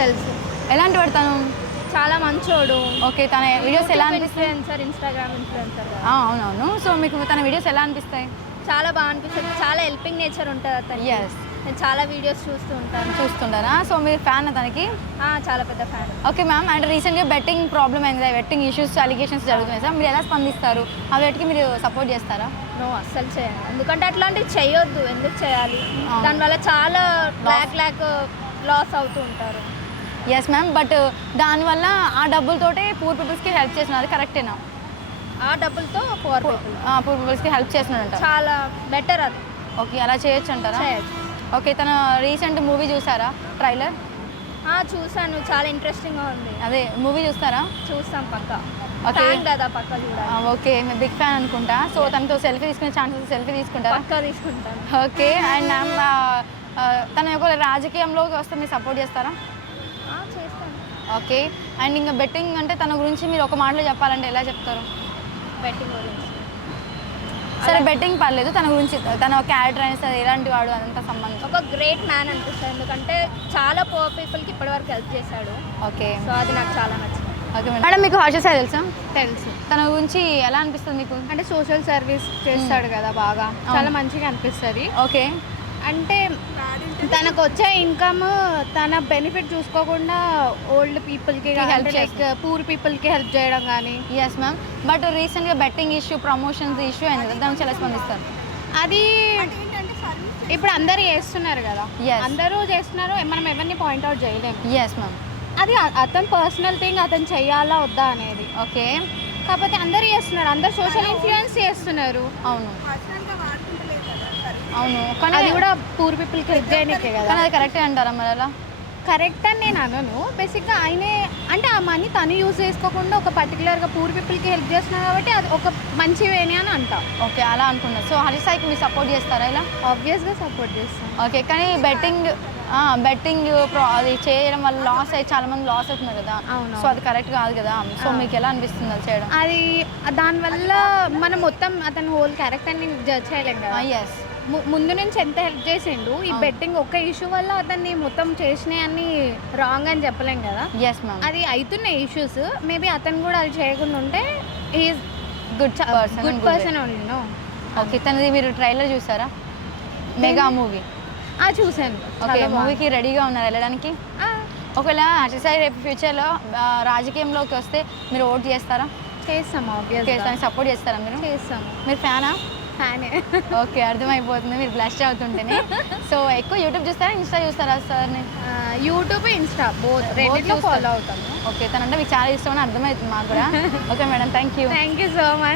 తెలుసు. ఎలాంటి వాడు తను? చాలా మంచోడు. ఓకే, తన వీడియోస్ ఎలా అనిపిస్తాయి? Instagram influencer. అవునవును. సో మీకు తన వీడియోస్ ఎలా అనిపిస్తాయి? చాలా బాగా అనిపిస్తుంది. చాలా హెల్పింగ్ నేచర్ ఉంటుంది అతను. ఎస్, నేను చాలా వీడియోస్ చూస్తుంటారా? సో మీరు ఫ్యాన్ అతనికి? చాలా పెద్ద ఫ్యాన్. ఓకే మ్యామ్, అంటే రీసెంట్గా బెట్టింగ్ ప్రాబ్లమ్ అయింది, బెట్టింగ్ ఇష్యూస్ అలిగేషన్స్ జరుగుతున్నాయి సార్, మీరు ఎలా స్పందిస్తారు? ఆ వేటికి మీరు సపోర్ట్ చేస్తారా? నో, అస్సలు చేయను. ఎందుకంటే అట్లాంటివి చేయొద్దు. ఎందుకు చేయాలి? దానివల్ల చాలా లాక్ లాస్ అవుతూ ఉంటారు. ఎస్ మ్యామ్, బట్ దానివల్ల ఆ డబ్బులతోటే పూర్ పీపుల్స్కి హెల్ప్ చేస్తున్నారు, అది కరెక్టేనా? ఆ డబ్బులతో పూర్ పీపుల్స్కి హెల్ప్ చేస్తున్నాడంట, చాలా బెటర్ అది. ఓకే, అలా చేయొచ్చు అంటారా? చేయొచ్చు. ఓకే, తన రీసెంట్ మూవీ చూసారా, ట్రైలర్? చూసాను, చాలా ఇంట్రెస్టింగ్గా ఉంది. అదే మూవీ చూస్తారా? చూస్తాం పక్కా. ఓకే కదా పక్కా చూడాలి. ఓకే, మీరు బిగ్ ఫ్యాన్ అనుకుంటా. సో తనతో సెల్ఫీ తీసుకునే ఛాన్సెస్, సెల్ఫీ తీసుకుంటారా? పక్కా తీసుకుంటాను. ఓకే, అండ్ మ్యామ్ తన ఒక రాజకీయంలోకి వస్తే మీరు సపోర్ట్ చేస్తారా? చేస్తాను. ఓకే, అండ్ ఇంకా బెట్టింగ్ అంటే తన గురించి మీరు ఒక మాటలో చెప్పాలంటే ఎలా చెప్తారు? బెట్టింగ్ గురించి సరే, బెట్టింగ్ పర్లేదు, తన గురించి తన క్యారెక్టర్ అనేది సరే ఎలాంటి వాడు అదంతా సంబంధం. ఒక గ్రేట్ మ్యాన్ అనిపిస్తుంది. ఎందుకంటే చాలా పూర్ పీపుల్కి ఇప్పటివరకు హెల్ప్ చేశాడు. ఓకే, సో అది నాకు చాలా నచ్చింది. ఓకే మేడం, మీకు హర్ష సాయి తెలుసా? తెలుసు. తన గురించి ఎలా అనిపిస్తుంది మీకు? అంటే సోషల్ సర్వీస్ చేస్తాడు కదా, బాగా చాలా మంచిగా అనిపిస్తుంది. ఓకే, అంటే తనకు వచ్చే ఇన్కమ్ తన బెనిఫిట్ చూసుకోకుండా ఓల్డ్ పీపుల్కి help లైక్ పూర్ పీపుల్కి హెల్ప్ చేయడం కానీ. ఎస్ మ్యామ్, బట్ రీసెంట్గా బెట్టింగ్ ఇష్యూ, ప్రమోషన్స్ ఇష్యూ అయింది కదా, దానికి ఎలా స్పందిస్తారు? అది ఇప్పుడు అందరూ చేస్తున్నారు కదా, Yes. అందరూ చేస్తున్నారు, మనం ఎవరిని పాయింట్అవుట్ చేయలేము. Yes ma'am. అది అతని పర్సనల్ థింగ్, అతను చెయ్యాలా వద్దా అనేది. ఓకే, కాకపోతే అందరూ చేస్తున్నారు, అందరు సోషల్ ఇన్ఫ్లుయెన్స్ చేస్తున్నారు. అవును అవును, కానీ అది కూడా పూర్ పీపుల్కి హెల్ప్ చేయడానికే కదా. కానీ అది కరెక్టే అంటారా మరి అలా? కరెక్ట్ అని నేను అనను. బేసిక్గా ఆయనే అంటే ఆ మనీ తను యూజ్ చేసుకోకుండా ఒక పర్టికులర్గా పూర్ పీపుల్కి హెల్ప్ చేస్తున్నారు కాబట్టి అది ఒక మంచి వేని అని అంటా. ఓకే, అలా అనుకున్నారు. సో హరీష్ సాయికి మీరు సపోర్ట్ చేస్తారా ఇలా? ఆబ్వియస్గా సపోర్ట్ చేస్తాం. ఓకే, కానీ బెట్టింగ్ అది చేయడం వల్ల లాస్ అయ్యి చాలా మంది లాస్ అవుతున్నారు కదా. అవును. సో అది కరెక్ట్ కాదు కదా. సో మీకు ఎలా అనిపిస్తుంది అది చేయడం? అది దానివల్ల మనం మొత్తం అతని హోల్ క్యారెక్టర్ని జడ్జ్ చేయలేం కదా. ఎస్, ముందు నుంచి ఎంత హెల్ప్ చేసిండు, ఈ బెట్టింగ్ ఒక్క ఇష్యూ వల్ల అతన్ని మొత్తం చేసినాయన్ని రాంగ్ అని చెప్పలేం కదా. ఎస్ మ్యామ్, అది అవుతున్నాయి ఇష్యూస్. మేబీ అతను కూడా అది చేయకుండా ఉంటే is good person only. No. Okay, తనది మీరు ట్రైలర్ చూసారా, మెగా మూవీ? చూసాను. ఓకే, మూవీకి రెడీగా ఉన్నారు వెళ్ళడానికి? ఒకవేళ హర్ష సాయి రేపు ఫ్యూచర్లో రాజకీయంలోకి వస్తే మీరు ఓట్ చేస్తారా? చేస్తాము. ఆబ్వియస్గా దానికి సపోర్ట్ చేస్తారా మీరు? చేస్తాము. మీరు ఫ్యానా? ఫ్యానే. ఓకే, అర్థమైపోతుంది మీరు బ్లష్ అవుతుంటేనే. సో ఎక్కువ యూట్యూబ్ చూస్తారా, ఇన్స్టా చూస్తారా సార్? యూట్యూబ్, ఇన్స్టా బోత్ రెండిట్లో ఫాలో అవుతాము. ఓకే, తనంటే మీకు చాలా ఇష్టం అని అర్థమవుతుంది మాకు కూడా. Okay madam, thank you so much.